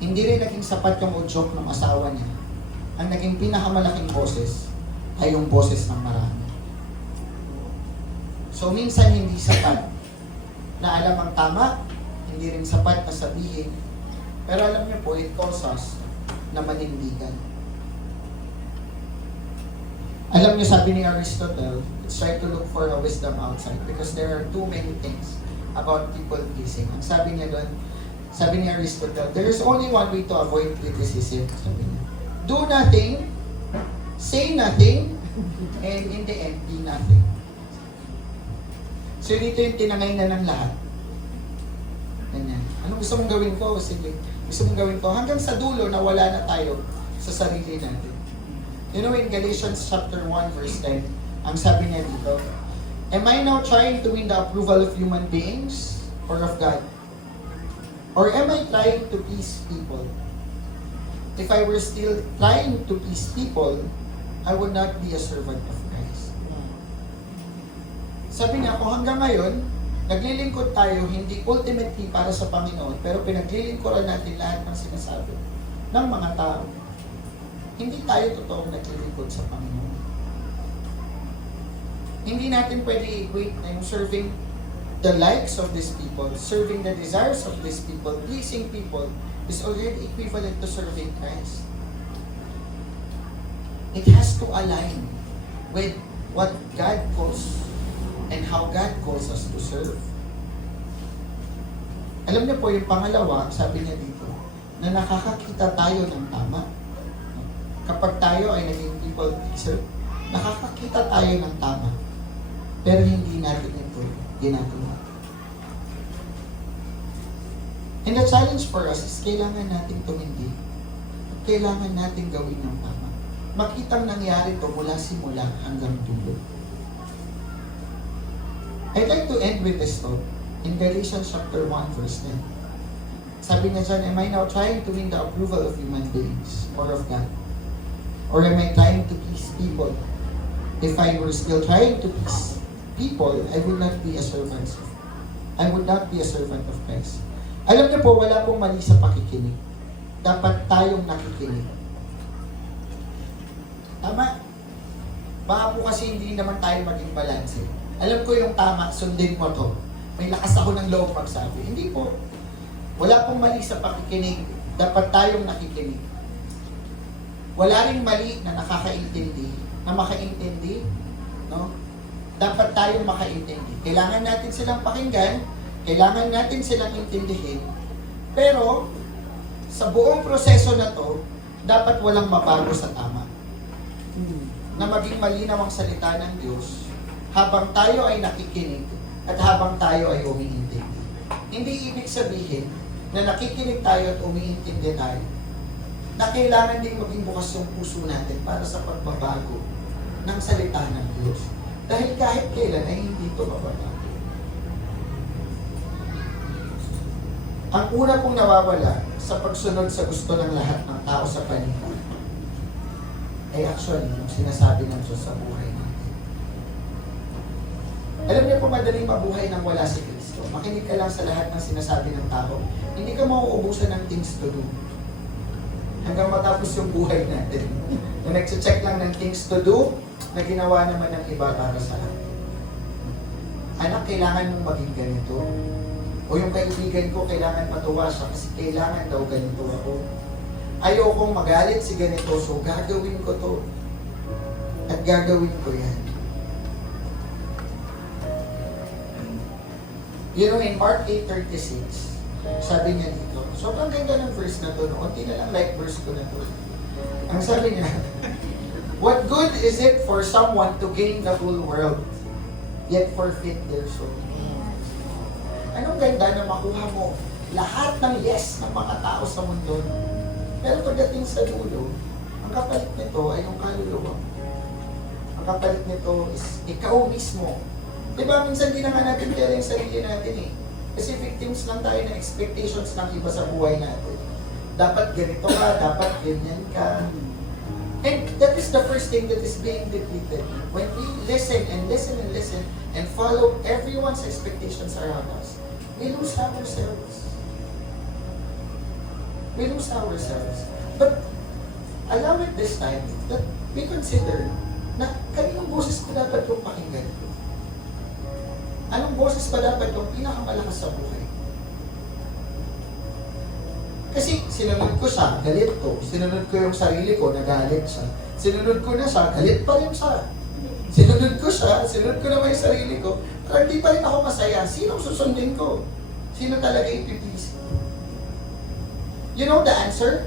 Hindi rin naging sapat yung udyok ng asawa niya. Ang naging pinakamalaking boses ay yung boses ng marami. So minsan hindi sapat na alam ang tama, hindi rin sapat na sabihin. Pero alam niyo po, it calls us na manindigan. Alam niyo, sabi ni Aristotle, it's try to look for a wisdom outside because there are too many things about people pleasing. Ang sabi niya doon, sabi ni Aristotle, there is only one way to avoid criticism. Sabi niya, do nothing, say nothing, and in the end, be nothing. So dito yung tinangay na ng lahat. Ganyan. Ano gusto mong gawin ko? Sige. Gusto mong gawin ko? Hanggang sa dulo na wala na tayo sa sarili natin. You know, in Galatians chapter 1 verse 10, ang sabi niya dito, am I now trying to win the approval of human beings or of God? Or am I trying to please people? If I were still trying to please people, I would not be a servant of Christ. Sabi niya, kung hanggang ngayon, naglilingkod tayo hindi ultimately para sa Panginoon, pero pinaglilingkuran natin lahat ng sinasabi ng mga tao. Hindi tayo totoong naglilingkod sa Panginoon. Hindi natin pwede equate na yung serving the likes of these people, serving the desires of these people, pleasing people, is already equivalent to serving Christ. It has to align with what God calls and how God calls us to serve. Alam niyo po, yung pangalawa, sabi niya dito, na nakakakita tayo ng tama. Kapag tayo ay naging people pleaser, nakakakita tayo ng tama. Pero hindi natin ito ginagawa. And the challenge for us is kailangan natin tumindi. Kailangan natin gawin ng tama. Makitang nangyari ito mula simula hanggang dulo. I'd like to end with this thought in Galatians chapter 1 verse 10. Sabi niya dyan, am I now trying to win the approval of human beings or of God? Or am I trying to please people? If I were still trying to please people, I would not be a servant. I would not be a servant of Christ. Alam niyo po, wala pong mali sa pakikinig. Dapat tayong nakikinig. Tama? Baka po kasi hindi naman tayo maging balanse. Alam ko yung tama, sundin mo to. May lakas ako ng loob magsabi. Hindi po. Wala pong mali sa pakikinig. Dapat tayong nakikinig. Wala ring mali na nakakaintindi, na makaintindi, no? Dapat tayong makaintindi. Kailangan natin silang pakinggan, kailangan natin silang intindihin, pero sa buong proseso na to, dapat walang mabago sa tama. Na maging malinaw ang salita ng Diyos habang tayo ay nakikinig at habang tayo ay umiintindi. Hindi ibig sabihin na nakikinig tayo at umiintindi tayo na kailangan din maging bukas yung puso natin para sa pagbabago ng salita ng Diyos. Dahil kahit kailan ay hindi ito mababago. Ang una pong nawawala sa pagsunod sa gusto ng lahat ng tao sa paligid ay actually yung sinasabi ng Diyos sa buhay natin. Alam niyo po, madaling mabuhay nang wala si Kristo. Makinig ka lang sa lahat ng sinasabi ng tao. Hindi ka mauubusan ng things to do. Hanggang matapos yung buhay natin. Na nag-check lang ng things to do, na ginawa naman ng iba para sa atin. Anak, kailangan mong maging ganito. O yung kaibigan ko, kailangan matuwa siya kasi kailangan daw ganito ako. Ayokong magalit si ganito, so gagawin ko to. At gagawin ko yan. You know, in Mark 8:36, sabi niya dito, sobrang ganda ng verse na to, no? Unti na lang like verse ko na to. Ang sabi niya, what good is it for someone to gain the whole world, yet forfeit their soul? Anong ganda na makuha mo lahat ng yes ng mga tao sa mundo. Pero pagdating sa dulo, ang kapalit nito ay yung kaluluwa. Ang kapalit nito is ikaw mismo. Diba, minsan di na nga natin kaya yung sarili natin eh. Kasi victims lang tayo ng expectations ng iba sa buhay natin. Dapat ganito ka, dapat ganyan ka. And that is the first thing that is being depleted. When we listen and listen and listen and follow everyone's expectations around us, we lose ourselves. We lose ourselves. But allow it this time that we consider na kaninong boses pa dapat yung pakinggan ko? Anong boses pa dapat yung pinakamalakas sa buhay? Kasi sinunod ko siya, galit ko. Sinunod ko yung sarili ko, nagalit siya. Sinunod ko na siya, galit pa rin siya. Sinunod ko siya, sinunod ko naman yung sarili ko, parang di pa rin ako masaya. Sinong susundin ko? Sino talaga ipiplease? You know the answer?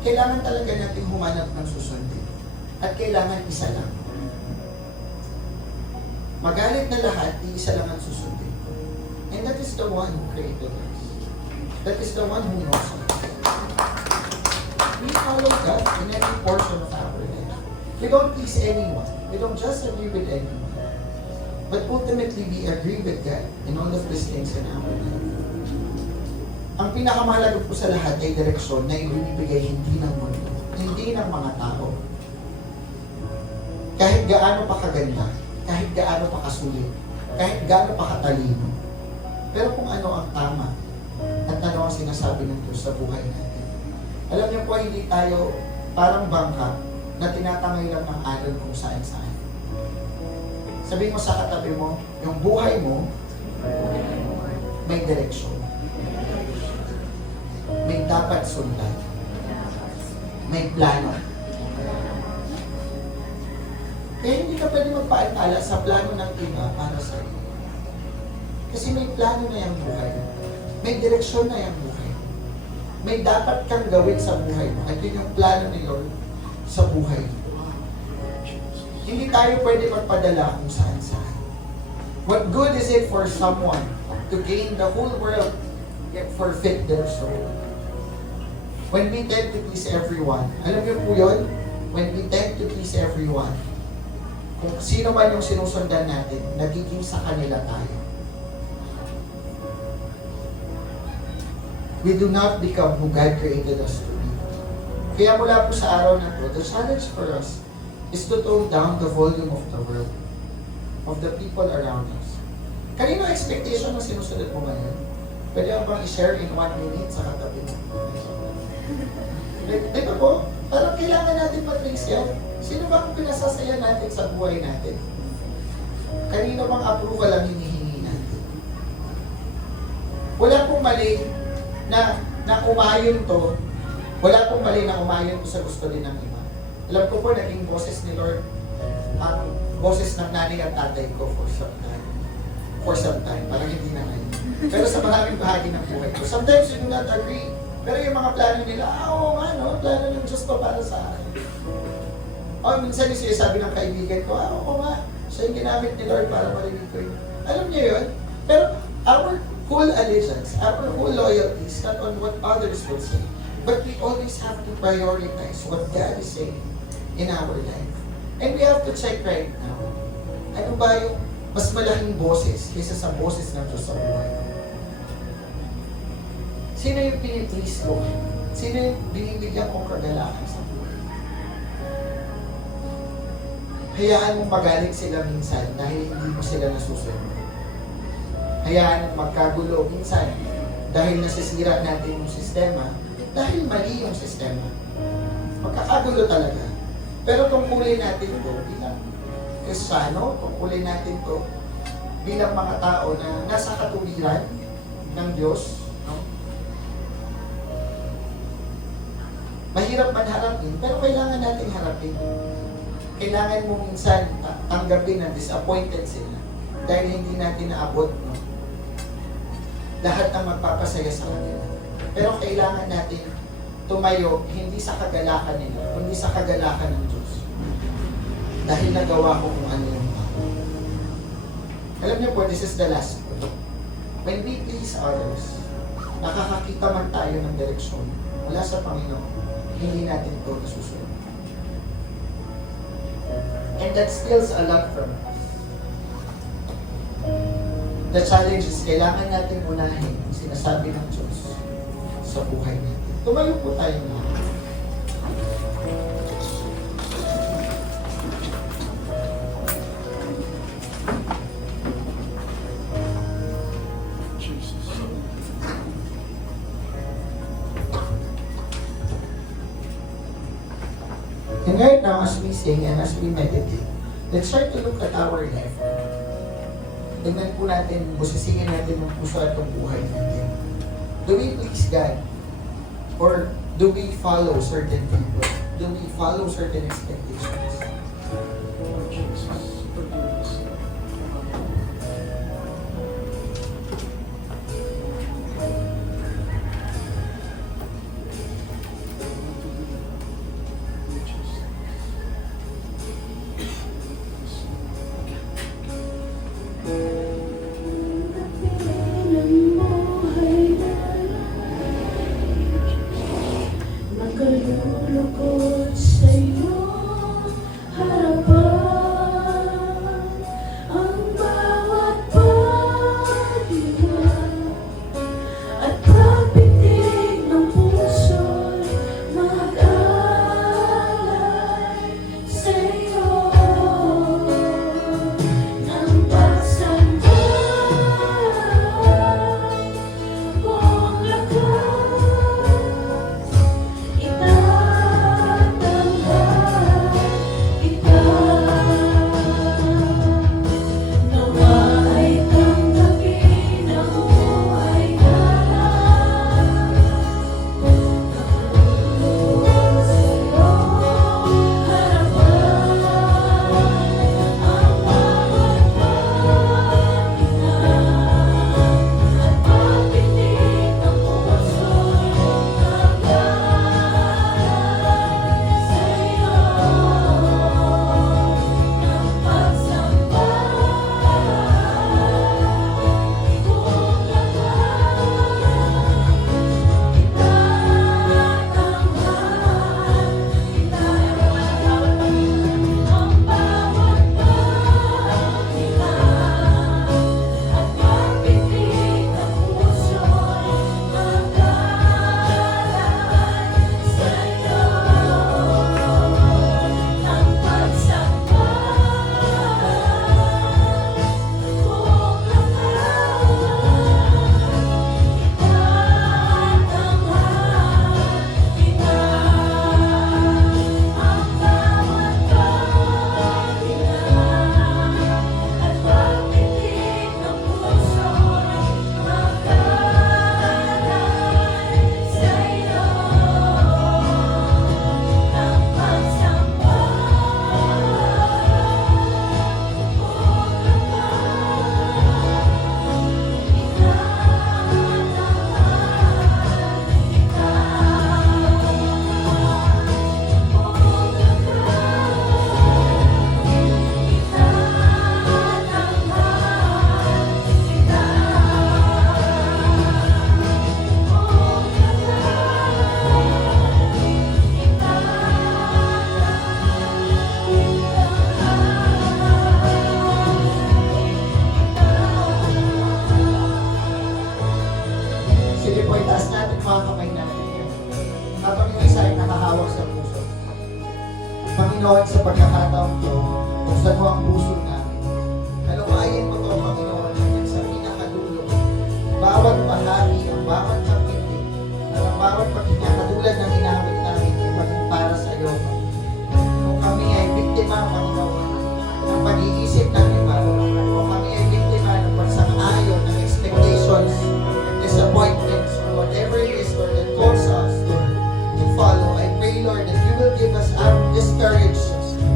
Kailangan talaga natin humanap ng susundin. At kailangan isa lang. Magalit na lahat, isa lang ang susundin ko. And that is the one who created us. That is the one who knows us. We follow God in every portion of our life. We don't please anyone. We don't just agree with anyone. But ultimately, we agree with God in all of these things in our life. Ang pinakamahalaga po sa lahat ay direksyon na ibibigay hindi ng mundo, hindi ng mga tao. Kahit gaano pa kaganda, kahit gaano pa kasulit, kahit gaano pa katalino. Pero kung ano ang tama, at ano ang sinasabi ng Diyos sa buhay natin. Alam niyo po, hindi tayo parang bangka na tinatangay lang ng alon kung saan-saan. Sabihin mo sa katabi mo, yung buhay mo, may direksyon. May dapat sundan. May plano. Kaya hindi ka pwede magpaantala sa plano ng iba para sa iyo. Kasi may plano na yung buhay. May direksyon na yung buhay. May dapat kang gawin sa buhay mo. At yun yung plano ni Lord sa buhay mo. Hindi tayo pwede magpadala kung saan-saan. What good is it for someone to gain the whole world yet forfeit their soul? When we tend to please everyone, alam niyo po yun? When we tend to please everyone, kung sino man yung sinusundan natin, nagiging sa kanila tayo. We do not become who God created us to be. Kaya mula po sa araw na to, the challenge for us is to tone down the volume of the world, of the people around us. Kanino expectation ng sinusunod mo ngayon? Pwede mo bang i-share in 1 minute sa katabi mo? Di ba po? Parang kailangan natin mag-trace yan. Sino bang pinasasaya natin sa buhay natin? Kanino bang approval ang hinihingi natin? Wala pong mali na umayon to. Wala pong mali na umayon to sa gusto din ng iba. Alam ko po, naging boses ni Lord ang boses ng nanay at tatay ko for some time. Parang hindi na ngayon. Pero sa maraming bahagi ng buhay ko. Sometimes you do not agree. Pero yung mga plano nila, oo nga, no? Plano ng Diyos to para sa akin. O minsan yung sinasabi ng kaibigan ko, oo nga, siya yung ginamit ni Lord para marinig ko yun. Alam niyo yun? Pero our whole allegiance, our whole loyalty is not on what others will say. But we always have to prioritize what God is saying in our life. And we have to check right now, ano ba yung mas malaking boses kaysa sa boses ng Diyos sa buhay ko? Sino yung piniplease ko? Sino yung binibigyan kong kagalakan sa buhay? Hayaan mong magalit sila minsan dahil hindi mo sila nasusunod. Hayaan mong magkagulo minsan dahil nasisira natin yung sistema dahil mali yung sistema. Magkakagulo talaga. Pero tungkulin natin ito bilang Kristiyano, tungkulin natin ito bilang mga tao na nasa katuwiran ng Diyos. No? Mahirap man harapin, pero kailangan natin harapin. Kailangan mo minsan tanggapin na disappointed sila dahil hindi natin naabot, no? Lahat ng magpapasaya sa kanila. Pero kailangan natin tumayo hindi sa kagalakan nila, kundi sa kagalakan ng Diyos. Dahil nagawa ko kung ano yung ako. Alam niyo po, this is the last point. When we please others, nakakakita man tayo ng direksyon mula sa Panginoon, hindi natin ito nasusunod. And that steals a lot from us. The challenge is, kailangan natin unahin ang sinasabi ng Diyos sa buhay natin. Tumayo po tayo na. And right now, as we sing and as we meditate, let's try to look at our life. Tingnan po natin, busisingin natin ang puso at ang buhay natin. Do we please God Or do we follow certain people? Do we follow certain expectations? Lord Jesus, forgive us. Nakalulukod sa iyong harapan ang bawat paghinga at pagpitig ng puso'y mag-alay sa iyo ng pagsamba buong lakas. Sige po, itaas natin mga kamay natin. Habang yung isa ay nakahawak sa puso. Panginoon, sa pagkakataon to, buksan mo ang puso namin. Halukayin mo to, Panginoon, hanggang sa pinakadulo. Bawat bahagi, ang bawat kapitin, at ang bawat paghinga, katulad ng inawit namin, ay maging para sa iyo. Kung kami ay biktima, Panginoon, ng pag-iisip ng iba, o kami ay biktima ng pagsang-ayon ng expectations, disappointments, or whatever it is, Lord, that calls us, Lord, to follow. I pray, Lord, that you will give us this courage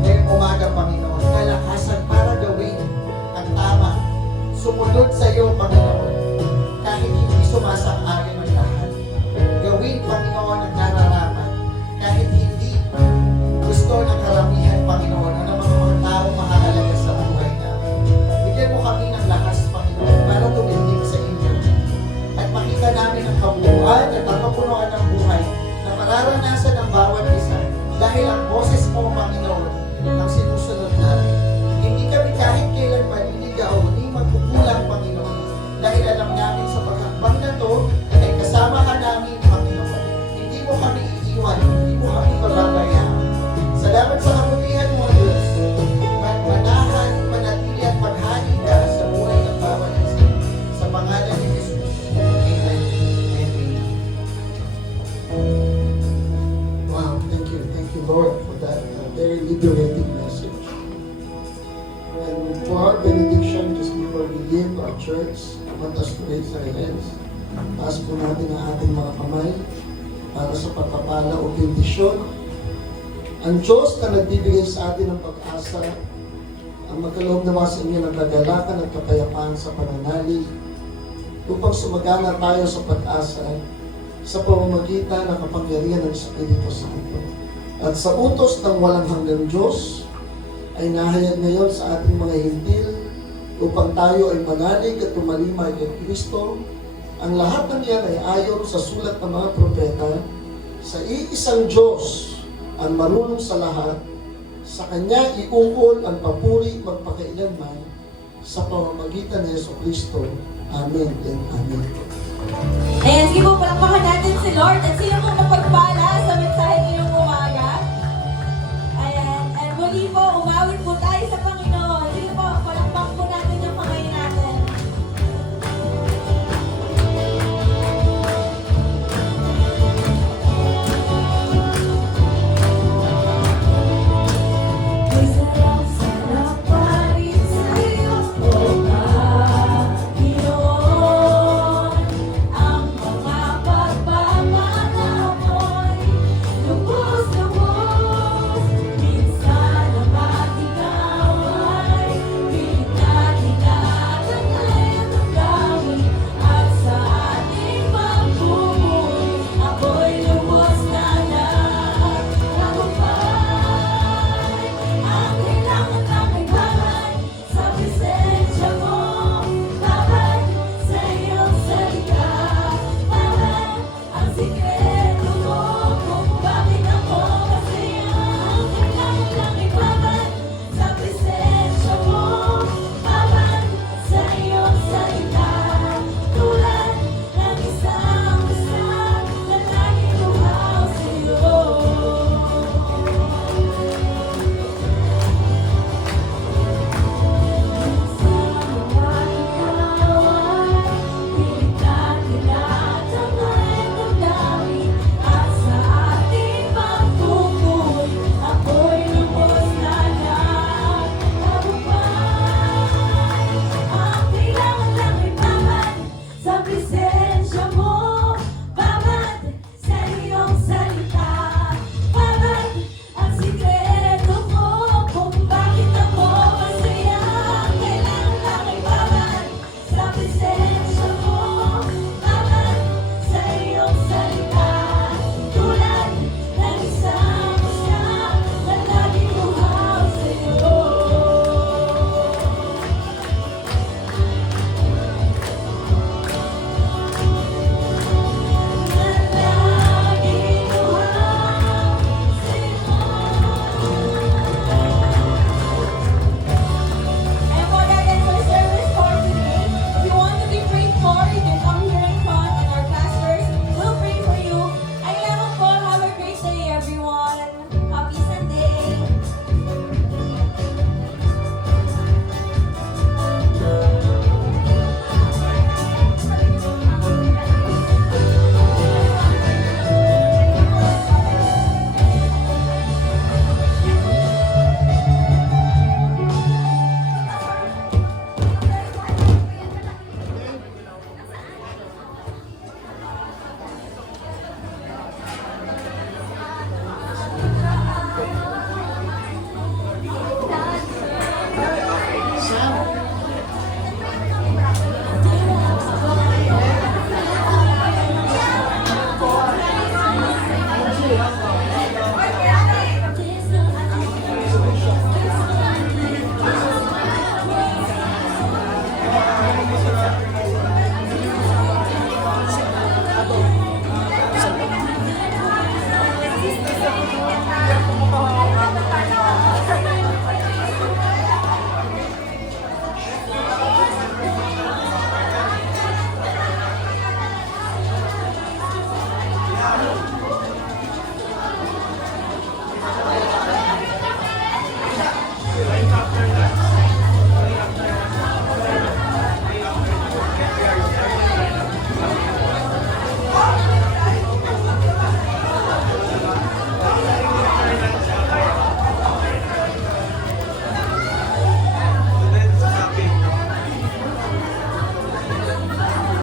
ngayong umaga, Panginoon, kalakasan para gawin ang tama. Sumunod sa iyo, Panginoon, kahit hindi sumasang-ayon ang lahat. Gawin, Panginoon, ang nararapat, kahit hindi gusto ng karamihan, Panginoon, o ng mga tao mahalaga sa buhay namin. Bigyan mo kami ng lakas, Panginoon, para tumindig sa inyo. At makita namin ang kabuuan at ang kapunuan ng buhay na mararanasan ng bawat isa dahil ang boses mo, Panginoon, ang sinusunod namin. Hindi kami kahit kailan maliligaw, hindi magkukulang, Panginoon, dahil alam namin sa paghakbang na to ay kasama ka namin, Panginoon. Hindi mo kami iiwan, hindi mo kami pababayaan. Salamat sa kabutihan mo, Diyos. Manahan, manatili at maghani ka sa buhay ng bawat isa. Sa pangalan ni Jesus. Amen. Amen. Wow, thank you, Lord, for that very liberating message. And for our benediction, just before we leave our church, I want us to raise our hands. Taas po natin ang ating mga kamay para sa pagpapala o bendisyon. Ang Diyos na nagbibigay sa atin ng pag-asa, ang magkaloob naman sa inyo ng kagalakan at kapayapaan sa pananalig, upang sumagana tayo sa pag-asa sa pamamagitan ng kapangyarihan ng Espiritu Santo. At sa utos ng walang hanggang Diyos, ay nahayag ngayon sa ating mga hintil upang tayo ay manalig at tumalima kay Kristo. Ang lahat ng yan ay ayon sa sulat ng mga propeta, sa iisang Diyos ang marunong sa lahat, sa Kanya iungkol ang papuri magpakailanman sa pamamagitan ni Yesu Kristo. Amen and Amen. Ayan, sige po, palakpakan natin si Lord at sino po mapagpala